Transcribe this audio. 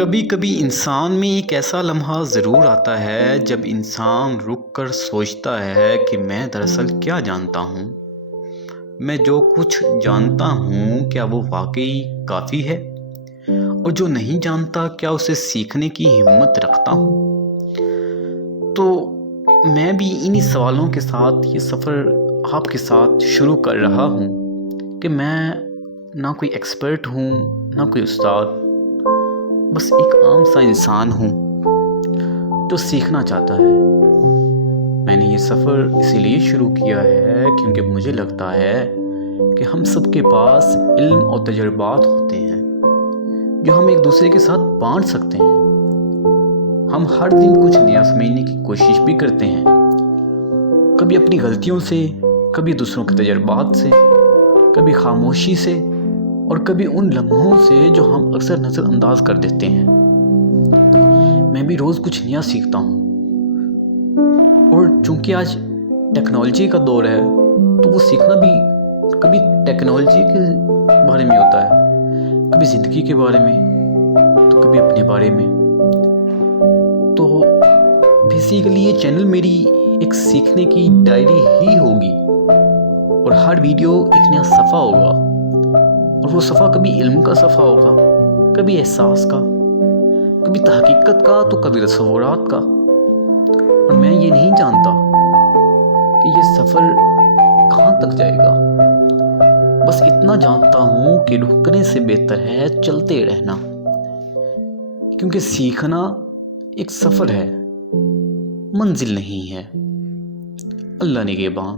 کبھی کبھی انسان میں ایک ایسا لمحہ ضرور آتا ہے جب انسان رک کر سوچتا ہے کہ میں دراصل کیا جانتا ہوں۔ میں جو کچھ جانتا ہوں کیا وہ واقعی کافی ہے؟ اور جو نہیں جانتا کیا اسے سیکھنے کی ہمت رکھتا ہوں؟ تو میں بھی انہی سوالوں کے ساتھ یہ سفر آپ کے ساتھ شروع کر رہا ہوں کہ میں نہ کوئی ایکسپرٹ ہوں نہ کوئی استاد، بس ایک عام سا انسان ہوں جو سیکھنا چاہتا ہے۔ میں نے یہ سفر اسی لیے شروع کیا ہے کیونکہ مجھے لگتا ہے کہ ہم سب کے پاس علم اور تجربات ہوتے ہیں جو ہم ایک دوسرے کے ساتھ بانٹ سکتے ہیں۔ ہم ہر دن کچھ نیا سمجھنے کی کوشش بھی کرتے ہیں، کبھی اپنی غلطیوں سے، کبھی دوسروں کے تجربات سے، کبھی خاموشی سے، اور کبھی ان لمحوں سے جو ہم اکثر نظر انداز کر دیتے ہیں۔ میں بھی روز کچھ نیا سیکھتا ہوں، اور چونکہ آج ٹیکنالوجی کا دور ہے تو وہ سیکھنا بھی کبھی ٹیکنالوجی کے بارے میں ہوتا ہے، کبھی زندگی کے بارے میں، تو کبھی اپنے بارے میں۔ تو بیسیکلی یہ چینل میری ایک سیکھنے کی ڈائری ہی ہوگی، اور ہر ویڈیو ایک نیا صفحہ ہوگا، اور وہ صفحہ کبھی علم کا صفحہ ہوگا، کبھی احساس کا، کبھی تحقیقت کا تو کبھی تصورات کا۔ اور میں یہ نہیں جانتا کہ یہ سفر کہاں تک جائے گا، بس اتنا جانتا ہوں کہ رکنے سے بہتر ہے چلتے رہنا، کیونکہ سیکھنا ایک سفر ہے، منزل نہیں ہے۔ اللہ نگہباں۔